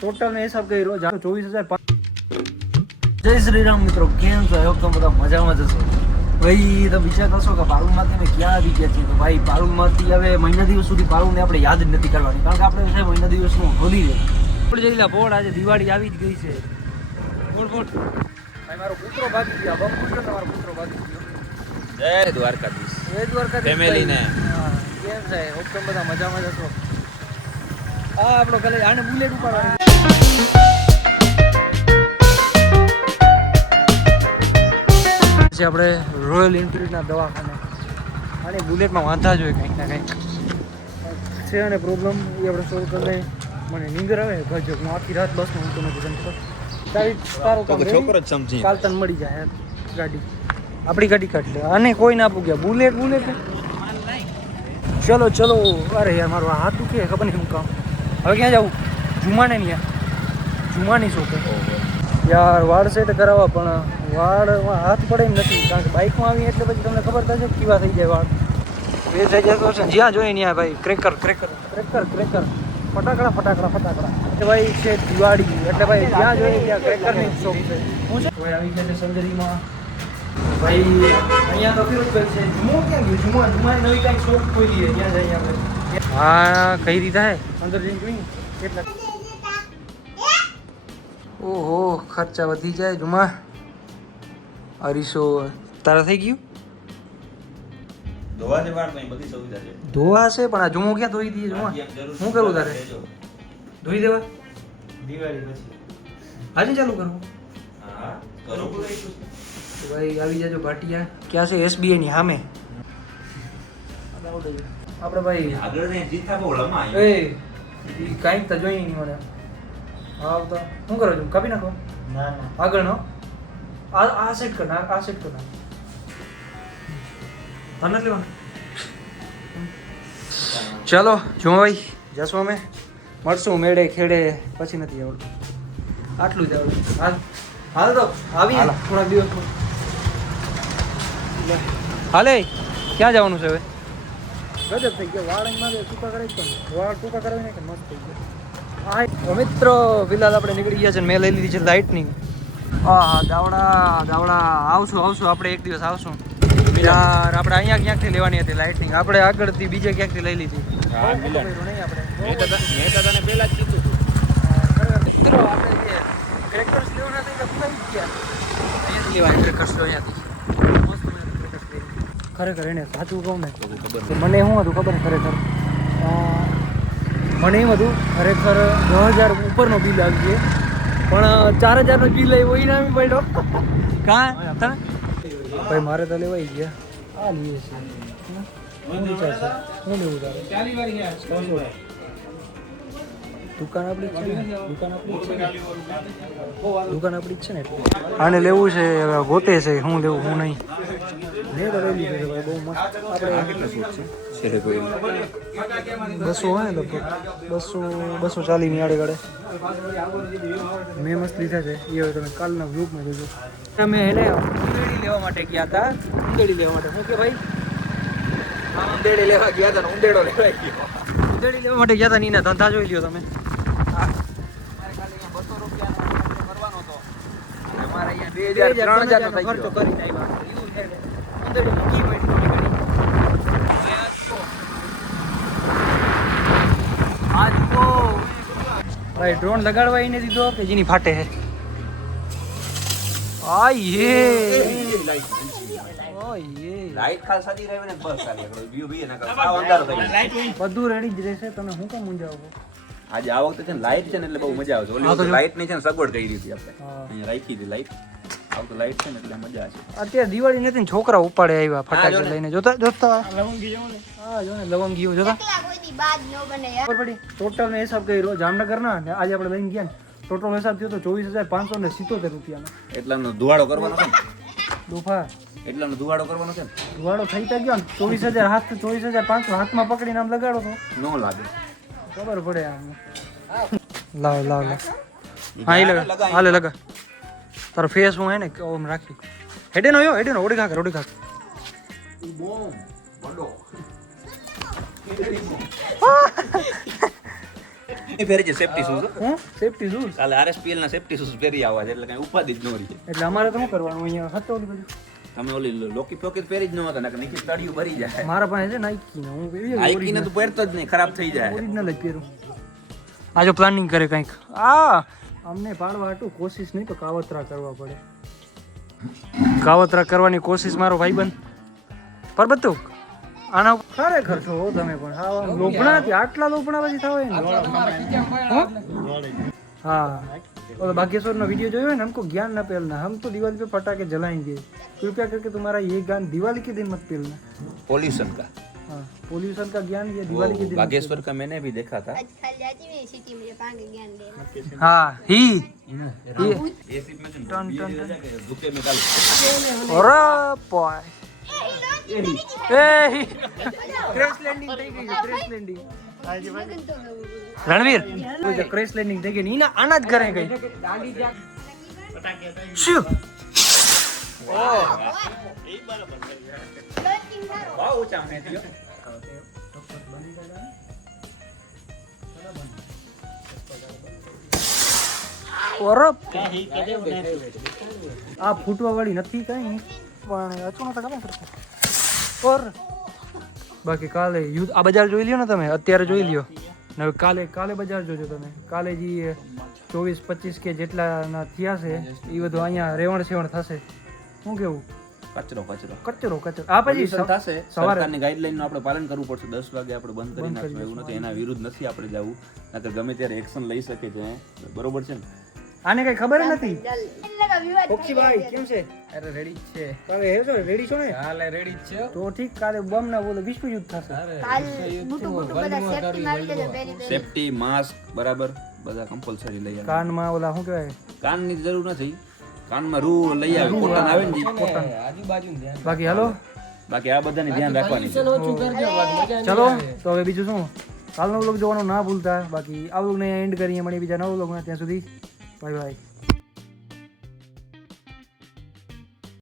Total મેં હિસાબ કર્યો. જાતો ચોવીસ હજાર જય શ્રી રામ મિત્રો કેમ છો? આયો તો બધા મજામાં જશો ભાઈ તો વિચાર કરશો કે પારુલમાંથી અમે ક્યાં આવી ગયા છીએ? તો ભાઈ પારુલમાંથી હવે મહિના દિવસ સુધી પારુલને આપણે યાદ જ નથી કરવાની. કારણ કે આપણે છે મહિના દિવસનું હોલી છે આપણે જઈ લા બોર્ડ આજે દિવાળી આવી જ ગઈ છે. બોલ બોલ ભાઈ મારો પુત્રો ભાગી ગયા બમ પુત્ર તમારો પુત્રો ભાગી ગયો જય દ્વારકાધીશ. જય દ્વારકા Family ને. કેમ છે? ઓકે બધા મજામાં જશો હા આપણો કલેજ આને બુલેટ ઉપાડવાની. પછી આપણે રોયલ એન્ફિલ્ડના દવાખાને. અને બુલેટમાં વાંધા જોઈએ કંઈક ના કંઈક. છે અને પ્રોબ્લેમ એ આપણે સોલ્વ કરી મને નીંદર આવે ગજબ હું આખી રાત બસમાં ઊંઘતો નથી જમતો તારી તારો કામ છોકરો જ સમજી કાલ તને મળી જાય ગાડી. આપણી ગાડી કાઢ લે. અને કોઈ ના પૂગ્યા બુલેટ બુલેટ. ચલો ચલો. અરે યાર મારું હાથ દુખે. ખબર નહીં હું કામ હવે ક્યાં જાવું જુમાને નહીં જુમાની શોપે યાર વાળ સેટ કરાવવા પણ વાળ હાથ પડે એમ નથી. કારણ કે બાઇકમાં આવી એટલે પછી તમને ખબર થશે કે કેવા થઈ જાય વાળ. એ થઈ જતો છે. ને જ્યાં જોઈએ ત્યાં ભાઈ ક્રેકર ક્રેકર ક્રેકર ક્રેકર ફટાકડા ફટાકડા ફટાકડા. એટલે ભાઈ છે દિવાળી. એટલે ભાઈ જ્યાં જોઈએ ત્યાં ક્રેકરની શોપ છે. હું છે? ભાઈ આવી ગયા છે સંજરીમાં ભાઈ અહીંયા તો કેવું કહે છે. જુમો ક્યાં ગયું? જુમો જુમાની નવી કાંઈક શોપ ખોલી છે ત્યાં જઈએ આપણે. હા કઈ રીતે થાય અંદર જઈને જોઈ કેટલા ઓહો ખર્ચા વધી જાય જુમા. અઢીસો તારા થઈ ગયું? ધોવા જે વાર નહીં બધી સુવિધા છે. ધોવા છે પણ આ જુમો ક્યાં ધોઈ દઈએ જુમા? શું કરું તારે? ધોઈ દેવા? દિવાળી પછી. આજે ચાલુ કરવું? હા કરો ભાઈ આવી જાજો ભાટિયા. ક્યાં છે? એસબીઆઈ ની સામે. આપણે ભાઈ આગળ ને જીતા બહુ લંબા એ ઈ કાંઈક તો જોઈ નહીં મને હા આવતા. શું કરો છો? કાપી નાખો? ના ના. આગળ નો? આ આ સેટ કર નાખ આ સેટ કર. નાખ તને લેવાનું? ચલો જો ભાઈ જશું અમે. મળશું મેળે ખેડે પછી નથી આવડતું. આટલું જ આવડતું હાલ હાલ તો આવી થોડા દિવસ દિવસમાં. હાલે ક્યાં જવાનું છે હવે? ગજબ થઈ ગયો. વાળ અહીં માગે ટૂંકા કરાવી પણ વાળ ટૂંકા કરાવી કે મસ્ત થઈ ગયો. મિત્રો ફિલહાલ આપણે નીકળી ગયા છે મેં લઈ લીધી છે લાઇટનિંગ. હા હા દાવડા દાવડા આવશું આવશું આપણે એક દિવસ આવશું. યાર આપણે અહીંયા ક્યાંકથી લેવાની હતી લાઇટનિંગ? આપણે આગળથી બીજે ક્યાંકથી લઈ લીધી. મિત્રો આપણે ક્રેકર્સ લેવાના હતા ગયા. અહીંયાથી. ક્રેકર્સ. ખરેખર એને સાચું કહું ને ખબર મને શું હતું ખબર ખરેખર? મને એમ હતું ખરેખર દસ હજાર ઉપરનો બિલ આવી ગયો પણ ચાર હજારનો બિલ આવ્યો એ ના પડ્યો કાં? ભાઈ મારે તો લેવાઈ ગયા. આ લઈએ છીએ શું વિચાર છે. શું લેવું તારે? દુકાન આપણી છે ને? દુકાન આપણી છે ને? દુકાન આપણી છે ને આને લેવું છે ગોતે છે હું લેવું હું નહીં. મેં તો લઈ લીધું છે ભાઈ બહુ મસ્ત. આપણે છે? બસો હોય ને લગભગ? બસો બસો ચાલી ની આડે ગાડે મેં મસ્ત લીધા છે. એ હવે તમે કાલના ગ્રુપમાં જોજો. તમે એને ઉંદેડી લેવા માટે ગયા હતા. ઉંદેડી લેવા માટે. શું કે ભાઈ? ઉંદેડી લેવા ગયા હતા ઉંદેડો લેવા ગયો. ઉંદેડી લેવા માટે ગયા હતા નીના ધંધા જોઈ લ્યો તમે. અહીંયા હજાર ત્રણ ખર્ચો કરીને આવ્યા એવું છે. મળી. ભાઈ ડ્રોન લગાડવા એને દીધો કે જેની ફાટે છે આય યે લાઈટ ખાલી સાદી રહે ને બસ ખાલી વ્યૂ બી ના સાવ અંધારો થઈ બધું રેડી જ રહેશે તમે હું કેમ મૂંઝાવો છો? આજે આ વખતે છે ને લાઈટ છે ને એટલે બહુ મજા આવશે ઓલી હા વખતે લાઈટની છે ને સગવડ કરી દીધી આપણે. અહીંયા રાખી દીધી લાઈટ આ વખતે લાઈટ છે ને એટલે મજા આવશે અત્યારે દિવાળી નથી ને છોકરા ઉપાડે આવ્યા જો ફટાકે ને. લઈને. જોતા જોતા? હા જો ને લવંગીઓ જોતા. એકલા કોઈની બાદ ન બને યાર. ખબર પડી? ટોટલ મેં હિસાબ કર્યો. જામનગર ના આજે આપણે લઈને ગયા ને. ટોટલ હિસાબ થયો તો ચોવીસ હજાર પાંચસો ને સિત્તોતેર રૂપિયાનો. એટલાનો ધુવાડો કરવાનો છે ને? એટલાનો ધુવાડો કરવાનો છે ને? ધુવાડો થઈ ગયો ને. ચોવીસ હજાર હાથ ચોવીસ હજાર પાંચસો હાથમાં પકડીને આમ લગાડો તો. ન લાગે. ખબર પડે આમ. લાવ લાવ લાવ. હા એ લગા હાલે લગા. તારો ફેસ હું હે ને ઓમ રાખી. હેડે નો યો હેડે નો ઓડી ખાકર ઓડી ખાકર બોમ પહેરી છે સેફટી શૂઝ હું? સેફટી શૂઝ કાલે આરએસપીએલ ના સેફટી શૂઝ પહેરી આવવા છે એટલે કઈ ઉપાધિ જ ન રહી. એટલે અમારે તો શું કરવાનું? અહીંયા હતો ઓલી બાજુ તમે ઓલી લોકી પોકેટ પહેરી જ ન હતા નકર નીચે તળિયું ભરી જાય. મારા પાસે છે નાઇકી ને હું આઈકી ને તો પહેરતો જ નહીં ખરાબ થઈ જાય. ઓરિજિનલ જ પહેરું. આ જો પ્લાનિંગ કરે કંઈક. આ! અમને પાડવા હતું કોશિશ નહીં તો કાવતરા કરવા પડે. કાવતરા કરવાની કોશિશ મારો ભાઈબંધ પરબત્તુ આના ઉપર ખરેખર છો તમે પણ. હા લોભણા થી આટલા લોભણા પછી થાય ને हाँ और बागेश्वर નો વિડિયો જોયો है ना हमको ज्ञान न फैलना हम तो दिवाली पे पटाखे जलाएंगे कृपया करके तुम्हारा ये ज्ञान दिवाली के दिन मत फैलना पोल्यूशन का हाँ पोल्यूशन का ज्ञान ये वो दिवाली के दिन मत बागेश्वर का मैंने भी देखा था आज कल जाती मैं सिटी में पांगे ज्ञान देना फैलना। हाँ ही ये ये सिर्फ में टन टन टन धुके में डाल अरे बॉय ए ક્રેશ લેન્ડિંગ થઈ ગઈ છે crash landing Ranveer crash landing થઈ ગઈ ને ઈના આના જ ઘરે ગઈ શું બહુ ઊંચા મેં થયો ઓરપ આ ફૂટવા વાળી નથી કઈ પણ અચૂનો તો ગમે કરતો ઓર બાકી કાલે યુદ્ધ આ બજાર જોઈ લ્યો ને તમે? અત્યારે જોઈ લ્યો. હવે કાલે કાલે બજાર જોજો તમે. કાલે જે ચોવીસ પચીસ કે જેટલાના થયા છે એ બધું અહીંયા રેવણ સેવણ થશે. શું કેવું? કચરો કચરો. કચરો કચરો. આ પછી થશે. સરકારની આપણે પાલન કરવું પડશે. દસ વાગે આપણે બંધ કરી બંધ કરી નાખશું. એવું નથી એના વિરુદ્ધ નથી આપણે જવું. નકર ગમે ત્યારે એક્શન લઈ શકે છે બરોબર છે ને? આને કઈ ખબર નથી? તો ઠીક કાલે બમ ના બોલો વિશ્વ યુદ્ધ થશે સેફટી માસ્ક બરાબર બધા કમ્પલસરી લઈ કાનમાં ઓલા શું કહેવાય? કાનની જરૂર નથી. કાનમાં રૂ લઈ આવે બાકી હાલો? બાકી આ બધાને ધ્યાન રાખવાની ચલો તો હવે બીજું શું? કાલ કાલનો વ્લોગ જોવાનું ના ભૂલતા. બાકી આ વ્લોગને એન્ડ કરીએ મળી બીજા નવ વ્લોગમાં ત્યાં સુધી Bye bye.